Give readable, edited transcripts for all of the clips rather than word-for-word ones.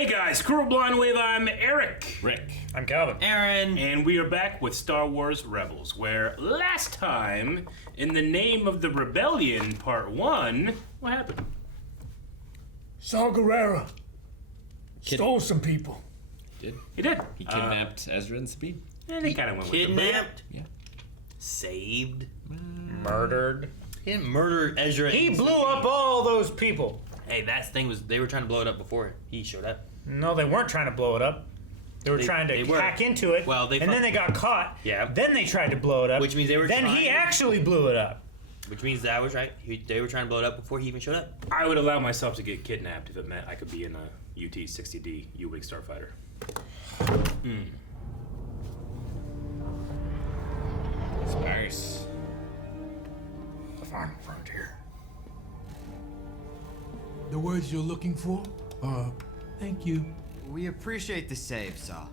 Hey guys, Cruel Blind Wave, I'm Eric. Rick. I'm Calvin. Aaron. And we are back with Star Wars Rebels, where last time, in the name of the Rebellion, Part 1, what happened? Saw Gerrera. Stole some people. Did? He did. He kidnapped Ezra and Sabine. And he kind of went with the Kidnapped. Yeah. Saved. Murdered. He didn't murder Ezra. He and blew Sabine. up all those people. Hey, that thing was. They were trying to blow it up before he showed up. No, they weren't trying to blow it up. They were trying to hack into it. Well, and then they got caught. Yeah. Then they tried to blow it up. Which means they were Then he trying- actually blew it up. Which means that was right. They were trying to blow it up before he even showed up. I would allow myself to get kidnapped if it meant I could be in a UT-60D U-Wing Starfighter. Sparse. The final frontier. The words you're looking for? Thank you. We appreciate the save, Saw.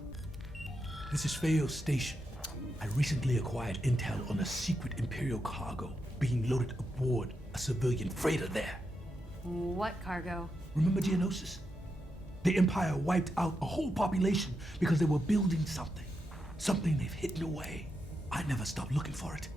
This is Fayo's station. I recently acquired intel on a secret Imperial cargo being loaded aboard a civilian freighter there. What cargo? Remember Geonosis? The Empire wiped out a whole population because they were building something. Something they've hidden away. I never stopped looking for it.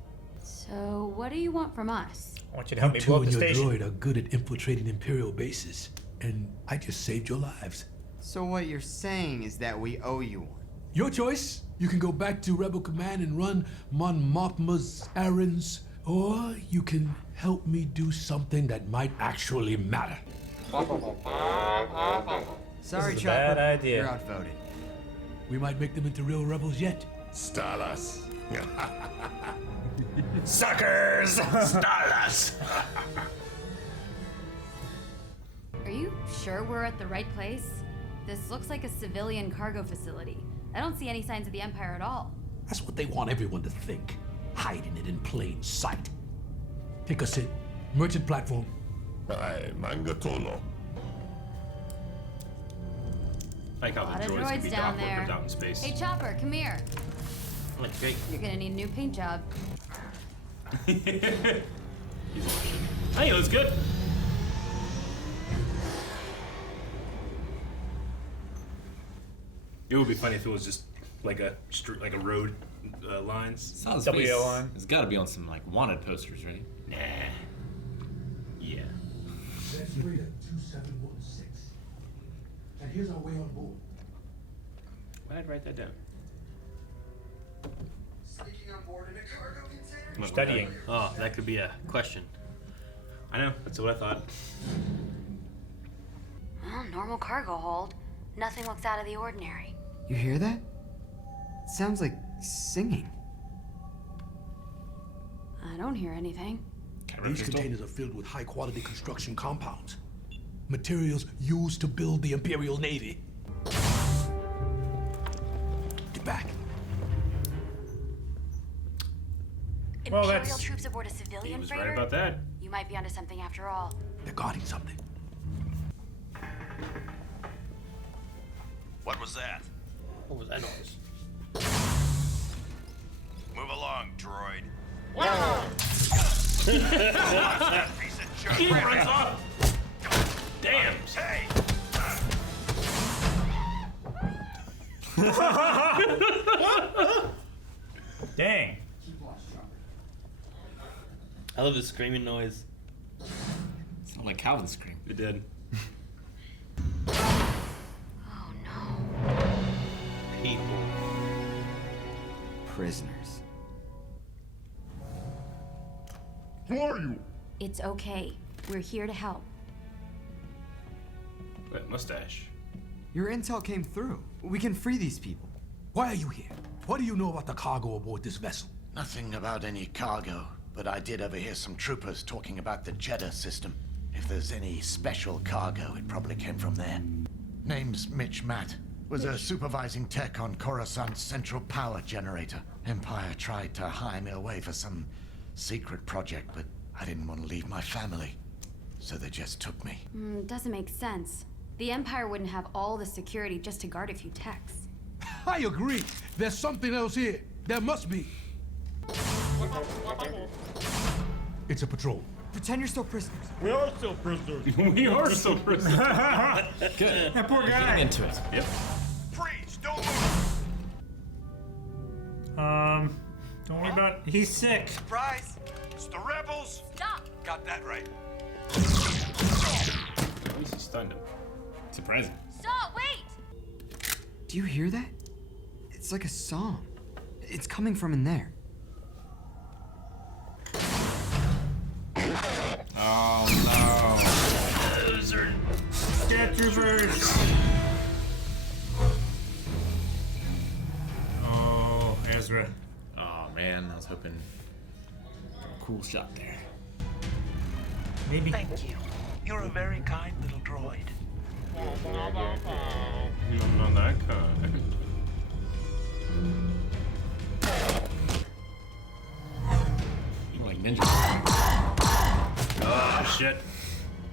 So, what do you want from us? I want you to help me You blow two up and the your station. droid are good at infiltrating Imperial bases, and I just saved your lives. So what you're saying is that we owe you one. Your choice. You can go back to Rebel Command and run Mon Mothma's errands, or you can help me do something that might actually matter. Sorry, is a Chopper. bad idea. You're outvoted. We might make them into real rebels yet. Stalas. Suckers! Stalas. Are you sure we're at the right place? This looks like a civilian cargo facility. I don't see any signs of the Empire at all. That's what they want everyone to think. Hiding it in plain sight. Take us in. Merchant platform. Ay, Mangatolo. I like how Lot the of droids can droids be down docked there. out in space. Hey, Chopper, come here. That's great. You're gonna need a new paint job. Hey, it looks good. It would be funny if it was just like a road lines. Sounds W line. It's got to be on some like wanted posters, right? Nah. Yeah. That's free at 2716. And here's our way on board. Why'd I write that down? Sneaking on board in a cargo container? I'm Studying. Oh, that could be a question. I know. That's what I thought. Well, normal cargo hold. Nothing looks out of the ordinary. You hear that? It sounds like singing. I don't hear anything. These containers are filled with high-quality construction compounds. Materials used to build the Imperial Navy. Get back. Well, Imperial that's- troops aboard a He civilian was freighter? right about that. You might be onto something after all. They're guarding something. What was that? What was that noise? Move along, droid. Piece of junk. He runs off. Damn. Hey! Dang. I love the screaming noise. Sound like Calvin scream. It did. Oh no. People. Prisoners. Who are you? It's okay. We're here to help. That mustache. Your intel came through. We can free these people. Why are you here? What do you know about the cargo aboard this vessel? Nothing about any cargo, but I did overhear some troopers talking about the Jeddah system. If there's any special cargo, it probably came from there. Name's Mitch Matt. Was a supervising tech on Coruscant's central power generator. Empire tried to hire me away for some secret project, but I didn't want to leave my family. So they just took me. Doesn't make sense. The Empire wouldn't have all the security just to guard a few techs. I agree. There's something else here. There must be. It's a patrol. Pretend you're still prisoners. We are still prisoners. We are so prisoners. Good. That poor guy. Getting into it. Yep. Freeze! Don't move! Don't worry about it. He's sick. Surprise! It's the rebels! Stop! Got that right. At least he stunned him. Surprising. Stop! Wait! Do you hear that? It's like a song. It's coming from in there. Oh Death troopers. Oh, Ezra. no. Oh man, I was hoping for a cool shot there. Maybe. Thank you. You're a very kind little droid. I'm not that kind. You're like ninja. Oh, shit.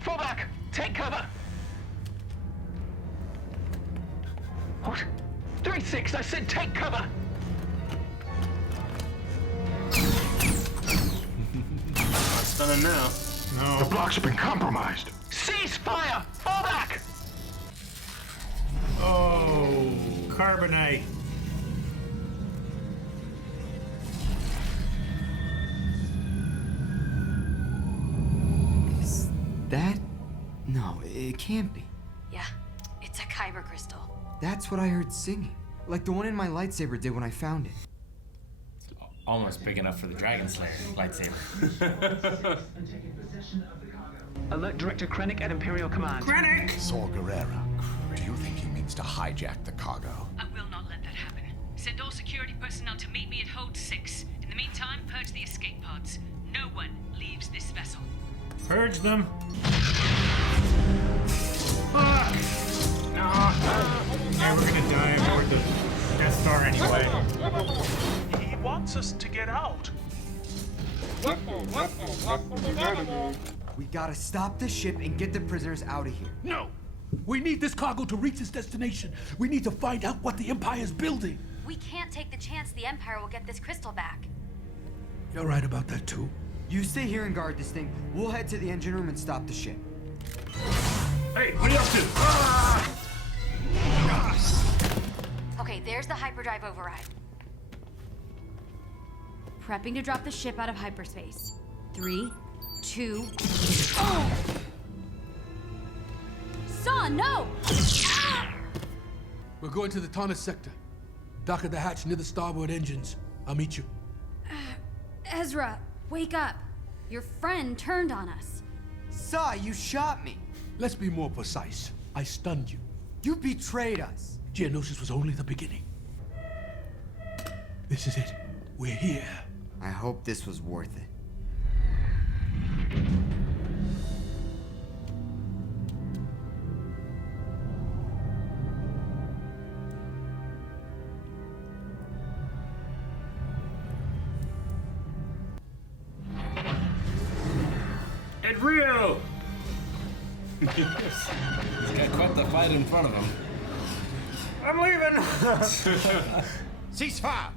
Fall back! Take cover! What? 3-6, I said take cover! Not stunning now. No. The blocks have been compromised. Cease fire! Fall back! Oh, carbonite. Is that? No, it can't be. Yeah, it's a kyber crystal. That's what I heard singing. Like the one in my lightsaber did when I found it. Almost big enough for the Dragon Slayer lightsaber. Alert Director Krennic at Imperial Command. Krennic! Saw Guerrera. Do you think he means to hijack the cargo? I will not let that happen. Send all security personnel to meet me at Hold 6. In the meantime, purge the escape pods. No one leaves this vessel. Purge them. Fuck! Yeah, we're gonna die aboard the Death Star anyway. He wants us to get out. We gotta stop the ship and get the prisoners out of here. No! We need this cargo to reach its destination. We need to find out what the Empire's building. We can't take the chance the Empire will get this crystal back. You're right about that, too. You stay here and guard this thing. We'll head to the engine room and stop the ship. Hey, what are you up to? Ah! Okay, there's the hyperdrive override. Prepping to drop the ship out of hyperspace. 3, 2. Oh! Son, no! Ah! We're going to the Taunus sector. Dock at the hatch near the starboard engines. I'll meet you. Ezra, wake up. Your friend turned on us. Saw, you shot me. Let's be more precise. I stunned you. You betrayed us. Geonosis was only the beginning. This is it. We're here. I hope this was worth it. Ed Rio! He's got quite the fight in front of him. I'm leaving! Ceasefire!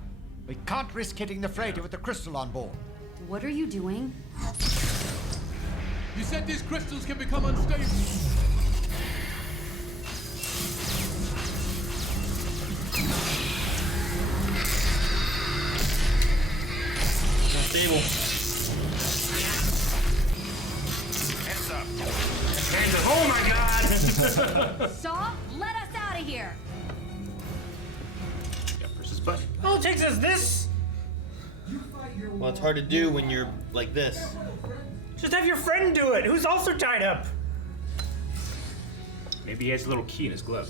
We can't risk hitting the freighter with the crystal on board. What are you doing? You said these crystals can become unstable. Stable. Hands up. Hands up. Oh my god! Saw, let us out of here. Yeah, push this button. All it takes is this. Well, it's hard to do when you're like this. Just have your friend do it, who's also tied up. Maybe he has a little key in his glove.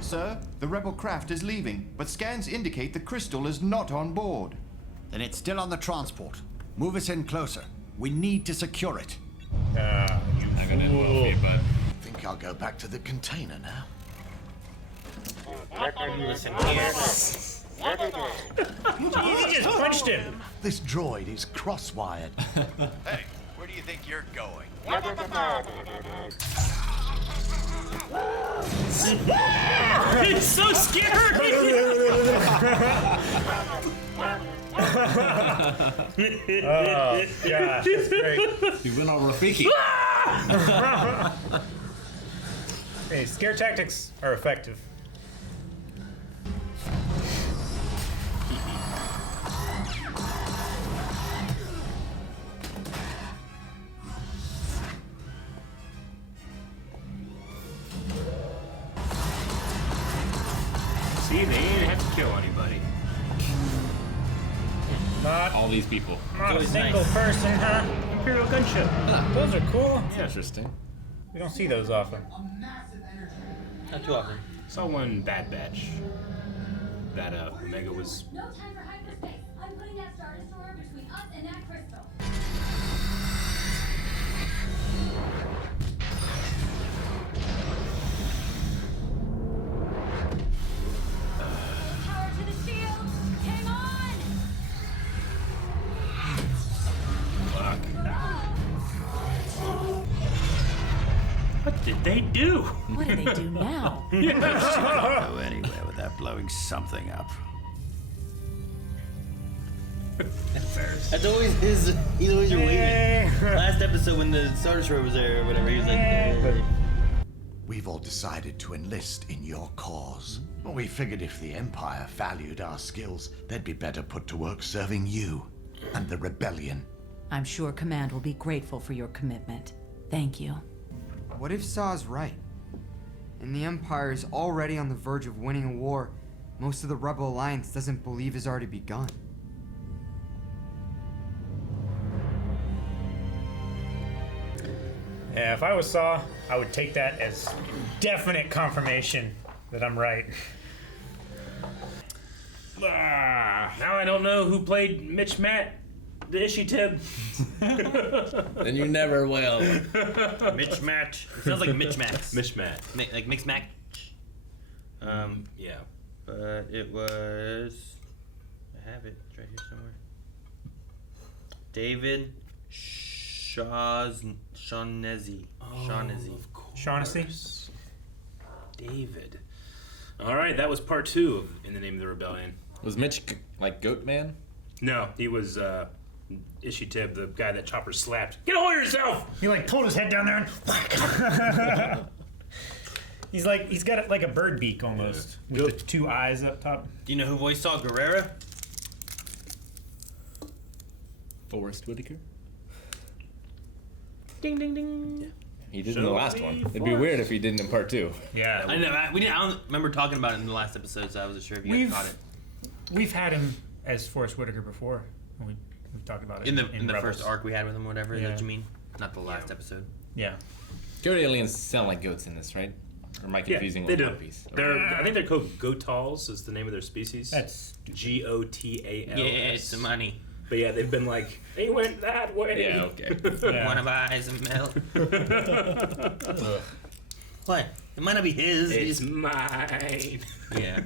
Sir, the rebel craft is leaving, but scans indicate the crystal is not on board. Then it's still on the transport. Move us in closer. We need to secure it. You Not gonna end well for you, bud. I think I'll go back to the container now. Listen here. He just punched him. This droid is cross-wired. Hey, where do you think you're going? He's so scary! Oh gosh, that's great. You went over Rafiki. Hey, scare tactics are effective. See, they didn't have to kill anybody. Not, All these people. not a always single nice. person, huh? Imperial gunship. Those are cool. That's interesting. We don't see those often. Not too often. Saw one Bad Batch. That Omega was. No time for hyperspace. I'm putting that Star Destroyer between us and that crystal. Power to the shield. Hang on. Fuck. What did they do? What do they do now? Can't go anywhere without blowing something up. That's always his. He's always waving. Last episode when the Star Destroyer was there or whatever, he was like. We've all decided to enlist in your cause. Well, we figured if the Empire valued our skills, they'd be better put to work serving you and the rebellion. I'm sure Command will be grateful for your commitment. Thank you. What if Saw's right? And the Empire is already on the verge of winning a war most of the Rebel Alliance doesn't believe has already begun? Yeah, if I was Saw, I would take that as definite confirmation that I'm right. Now I don't know who played Mitch Matt, the Ishi Tib. Then you never will. Mitch Match. It sounds like Mitch Max. Mitch Matt. Like Mix Match. Yeah. But it was. I have it. It's right here somewhere. David Shaughnessy. Shaughnessy? David. All right, that was part 2 of In the Name of the Rebellion. Was Mitch like Goat Man? No, he was Ishi Tib, the guy that Chopper slapped. Get a hold of yourself! He like pulled his head down there and he's got like a bird beak almost with the 2 eyes up top. Do you know who voiced Saw Gerrera? Forrest Whitaker? Ding ding ding. Yeah. He did in the last one. It'd be weird if he didn't in part 2. Yeah. I know. I don't remember talking about it in the last episode, so I wasn't sure if you guys caught it. We've had him as Forrest Whitaker before. We've talked about it In the Rebels. first arc we had with him, whatever. Is that Yeah. what you mean? Not the last episode. Yeah. Goat aliens sound like goats in this, right? Or am I confusing they with do. One Piece? I think they're called Gotals is the name of their species. That's Gotals. Yeah, it's the money. But yeah, they've been like, they went that way. Yeah, okay. Wanna buy some milk? What? It might not be his. It's mine. Yeah.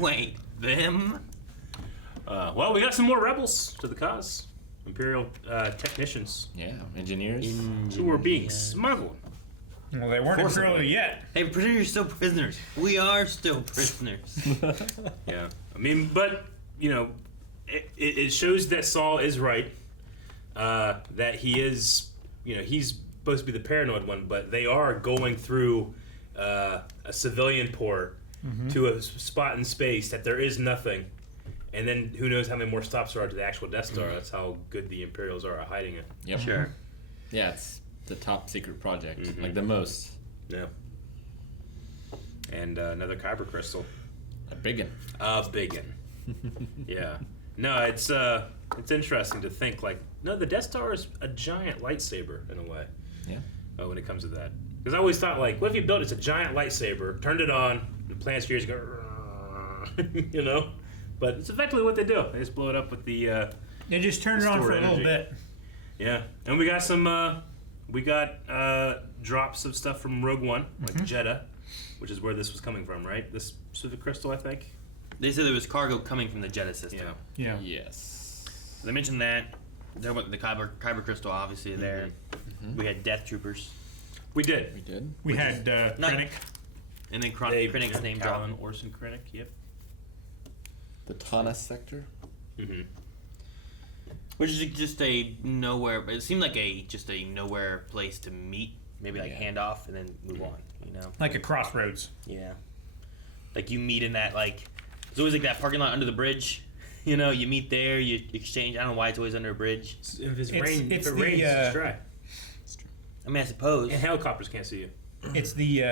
Wait, them? Well, we got some more rebels to the cause. Imperial technicians. Yeah, engineers. Who were being smuggled. Well, they weren't Imperial yet. Hey, prisoners are still prisoners. We are still prisoners. Yeah. I mean, but, you know, it shows that Saul is right. That he is, you know, he's supposed to be the paranoid one, but they are going through a civilian port to a spot in space that there is nothing. And then who knows how many more stops there are to the actual Death Star. That's how good the Imperials are at hiding it. Yep. Sure. Yeah, it's the top secret project. Like the most. Yeah. And another Kyber crystal. A biggin. A biggin. Yeah. No, it's interesting to think like, no, the Death Star is a giant lightsaber in a way. Yeah. When it comes to that, because I always thought like, what if you built it's a giant lightsaber, turned it on, the planet's gears go, you know? But it's effectively what they do. They just blow it up with the. They just turned it on for a little bit. Yeah, and we got some. Drops of stuff from Rogue One, like Jeddah, which is where this was coming from, right? This specific crystal, I think. They said there was cargo coming from the Jeddah system. Yeah. Yes. They mentioned that. There was the Kyber crystal, obviously there. We had Death Troopers. We did. We had Krennic. And then Krennic's name drop. Callan Orson Krennic. Yep. The Tana sector. Which is just a nowhere. It seemed like just a nowhere place to meet. Maybe like hand off and then move on. You know, like a crossroads. Yeah. Like you meet in that it's always like that parking lot under the bridge. You know, you meet there, you exchange. I don't know why it's always under a bridge. If it rains, it's dry. I mean, I suppose. And helicopters can't see you. It's the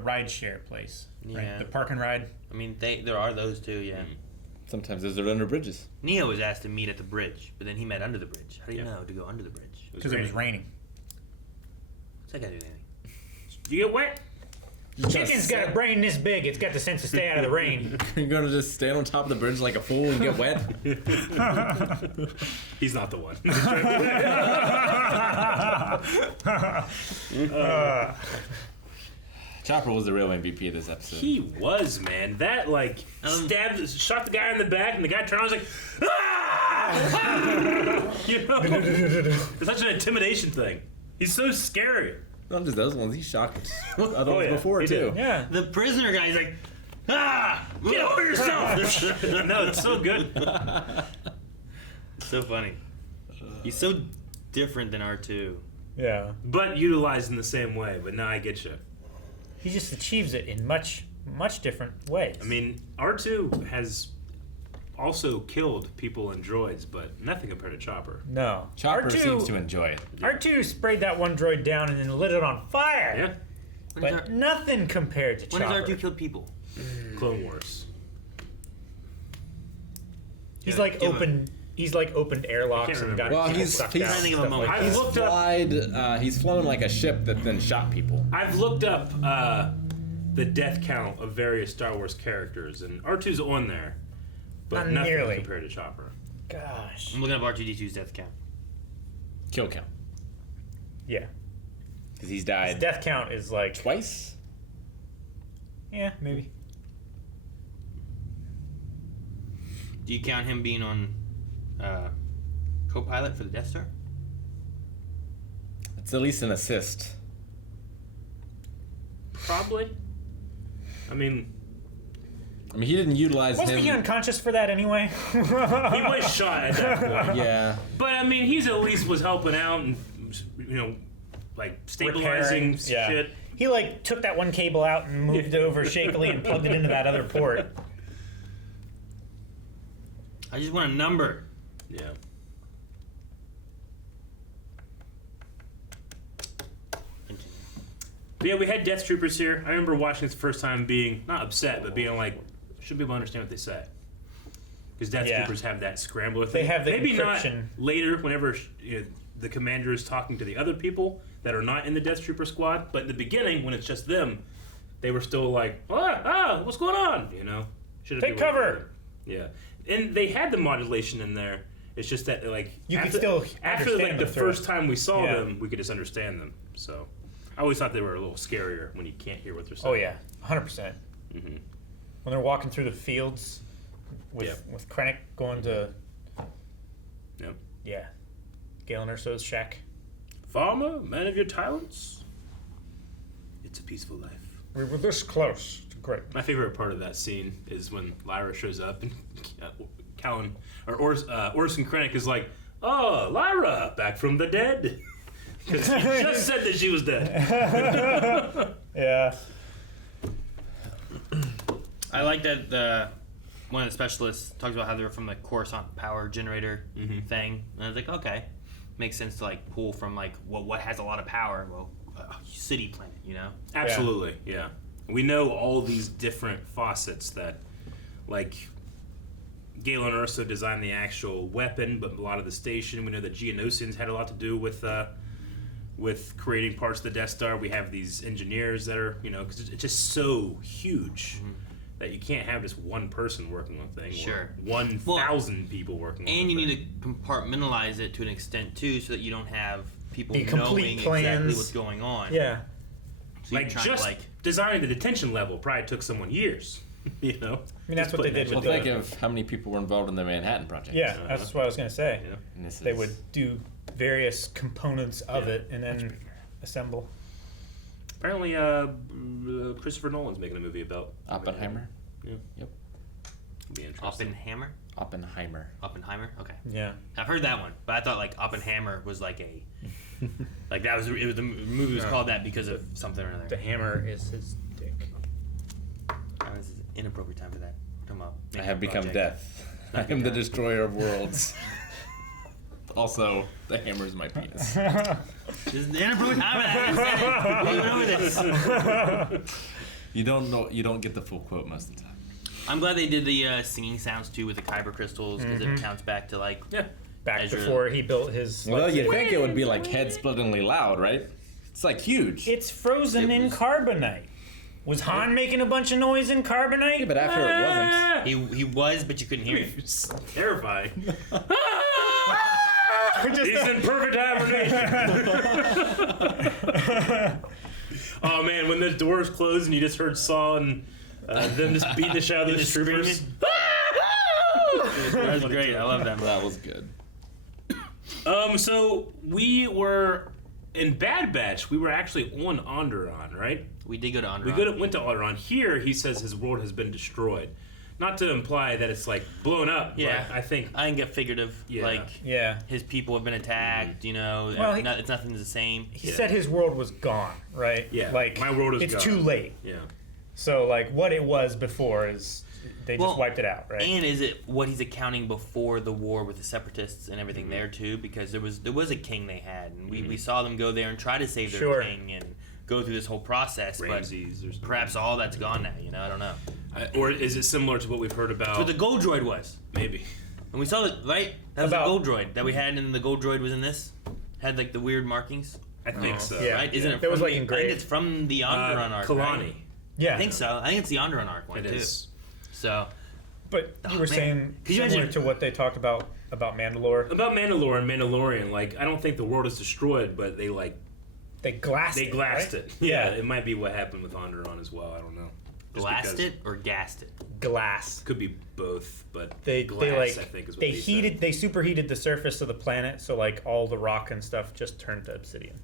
ride share place. Yeah. Right? The park and ride. I mean, there are those too. Yeah. Sometimes they're under bridges. Neo was asked to meet at the bridge, but then he met under the bridge. How do you know to go under the bridge? Because it was raining. What's that guy doing? You get wet? Chicken's got a brain this big. It's got the sense to stay out of the rain. You're gonna just stand on top of the bridge like a fool and get wet? He's not the one. Chopper was the real MVP of this episode. He was, man. That shot the guy in the back, and the guy turned around and was like, ah! You know, it's such an intimidation thing. He's so scary. Not just those ones. He shocked other ones before too. Yeah. The prisoner guy's like, ah, get over yourself. No, it's so good. So funny. He's so different than R2. Yeah. But utilized in the same way. But now I get you. He just achieves it in much different ways. I mean, R2 has also killed people and droids, but nothing compared to Chopper. No. Chopper R2 seems to enjoy it. R2 sprayed that one droid down and then lit it on fire. Yeah. But nothing compared to Chopper. When has R2 killed people? Clone Wars. He's like opened airlocks and got people sucked out. He's flown like a ship that then shot people. I've looked up the death count of various Star Wars characters, and R2's on there, but Not nothing nearly. compared to Chopper. Gosh. I'm looking up R2-D2's death count. Kill count. Yeah. Because he's died. His death count is like twice? Yeah, maybe. Do you count him being on co-pilot for the Death Star? It's at least an assist. Probably. I mean, he didn't utilize Wasn't him. he unconscious for that anyway? He was shot at that point. Yeah. But I mean, he's at least was helping out and like stabilizing shit. He like took that one cable out and moved it over shakily and plugged it into that other port. I just want a number. Yeah. But yeah, we had Death Troopers here. I remember watching this the first time being not upset, but being like, should people understand what they say? Because Death Troopers have that scrambler thing. They have the maybe encryption. not later, whenever the commander is talking to the other people that are not in the Death Trooper squad. But in the beginning, when it's just them, they were still like, what's going on? You know, Take cover. Yeah, and they had the modulation in there. It's just that you could still after understand the them first time we saw them, we could just understand them. So I always thought they were a little scarier when you can't hear what they're saying. Oh yeah, 100%. Mm-hmm. When they're walking through the fields with Krennic going to Galen Erso's shack. Farmer, man of your talents. It's a peaceful life. We were this close to great. My favorite part of that scene is when Lyra shows up and Callan or Orson Krennic is like, "Oh, Lyra, back from the dead." Because he just said that she was dead. Yeah. I like that one of the specialists talks about how they're from the Coruscant power generator thing, and I was like, okay, makes sense to pull from what has a lot of power. Well, a city planet, you know. Absolutely, yeah. We know all these different faucets that, Galen Erso designed the actual weapon, but a lot of the station. We know that Geonosians had a lot to do with creating parts of the Death Star. We have these engineers that are, because it's just so huge that you can't have just one person working on things. Sure. 1,000 people working on And you thing. need to compartmentalize it to an extent too, so that you don't have people The knowing complete exactly plans. what's going on. Yeah. So you're trying to, designing the detention level probably took someone years. I mean, that's what they did with think of how many people were involved in the Manhattan Project. Yeah, that's what I was going to say. And They would do various components of it and then assemble. Apparently, Christopher Nolan's making a movie about Oppenheimer. Yeah. Yep. Be interesting. Oppenheimer. Oppenheimer. Oppenheimer? Okay. Yeah. I've heard that one, but I thought like Oppenhammer was like a like that was it was the movie was called that because of something or another. The hammer is his dick. This is an inappropriate time for that. Come on. I have become death. I am the destroyer of worlds. Also, the hammer is my penis. This is an inappropriate time for that. We went over this. You don't know. You don't get the full quote most of the time. I'm glad they did the singing sounds too with the kyber crystals because it counts back to like back Ezra. before he built his. Well, you'd think it would be like head-splittingly loud, right? It's like huge. It's frozen in carbonite. Was Han making a bunch of noise in carbonite? Yeah, but after it wasn't. He was, but you couldn't hear it. It's terrifying. Just He's in perfect hibernation. Oh man, when the doors closed and you just heard Saw and them just beating the shit out of those troopers. That was great. I love that. That was good. So we were in Bad Batch. We were actually on Onderon, right? We did go to Onderon. We went to Onderon. Here, he says his world has been destroyed. Not to imply that it's like blown up. Yeah, but I think get figurative. Yeah. Like his people have been attacked. You know, Well, it's nothing's the same. He said his world was gone, right? Yeah, Like my world is it's gone. too late. Yeah. So like what it was before is they just wiped it out, right? And is it what he's accounting before the war with the separatists and everything there too? Because there was a king they had, and we saw them go there and try to save their king and go through this whole process. Ramses or but something. perhaps all that's gone now. You know, I don't know. Or is it similar to what we've heard about? That's what the gold droid was. Maybe. And we saw it, right? That was the gold droid that we had, and the gold droid was in this. Had like the weird markings. I think so. Yeah. Right? Isn't it? There was from like the- engraved. I think it's from the Onderon arc. Kalani. Right? Yeah. I think so. I think it's the Onderon arc one It too. is. So. But you were man. saying Could you similar imagine- to what they talked about Mandalore. About Mandalorian, like I don't think the world is destroyed, but they glassed it. Right? Yeah, it might be what happened with Onderon as well. I don't know. Just Glassed because- it or gassed it? Glass. Could be both, but They glass, I think is what they they heated they superheated the surface of the planet, so like all the rock and stuff just turned to obsidian.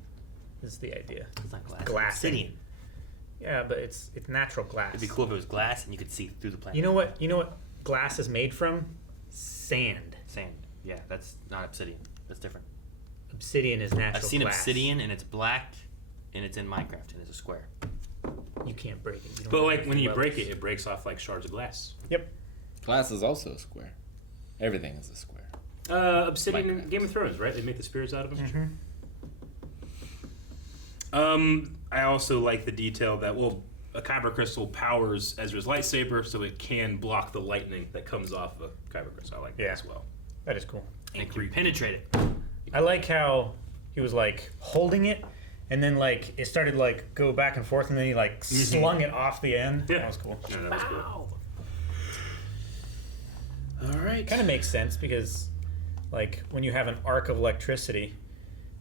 Is the idea. It's not glass. Glass. Obsidian. Yeah, but it's natural glass. It'd be cool if it was glass and you could see through the planet. You know what glass is made from? Sand. Sand. Yeah, that's not obsidian. That's different. Obsidian is natural I've seen glass. obsidian and it's black and it's in Minecraft and it's a square. You can't break it. You don't But know like when anything you about break it, it breaks off like shards of glass. Yep. Glass is also a square. Everything is a square. Obsidian in Game of Thrones, right? They make the spears out of them. I also like the detail that a kyber crystal powers Ezra's lightsaber, so it can block the lightning that comes off a kyber crystal. I like that as well. That is cool. And can penetrate it. I like how he was like holding it, and then like it started like go back and forth, and then he like slung it off the end. Yeah. That was cool. Yeah, that was cool. All right. Kind of makes sense because, like, when you have an arc of electricity,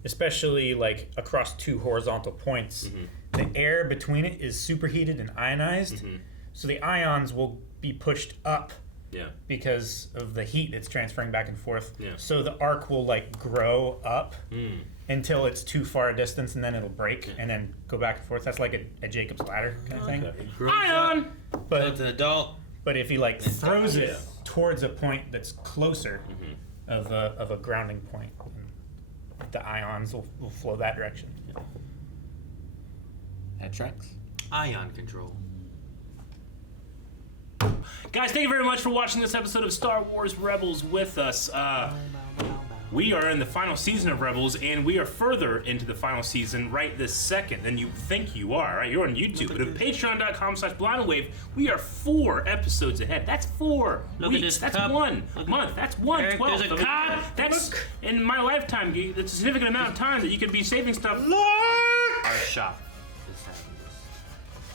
especially like across two horizontal points, the air between it is superheated and ionized, so the ions will be pushed up. Yeah. Because of the heat that's transferring back and forth. Yeah. So the arc will like grow up until it's too far a distance, and then it'll break and then go back and forth. That's like a Jacob's ladder kind of thing. Ion. But it's an adult. But if he like throws it towards a point that's closer of a grounding point, the ions will flow that direction. That tracks. Ion control. Guys, thank you very much for watching this episode of Star Wars Rebels with us. We are in the final season of Rebels, and we are further into the final season right this second than you think you are, right? You're on YouTube, but at patreon.com/blindwave, we are 4 episodes ahead. That's 4 Look at weeks. this That's cup. 1 month. That's 1 Eric, 12. there's a I mean, cup. that's in my lifetime. That's a significant amount of time that you could be saving stuff. Our shop.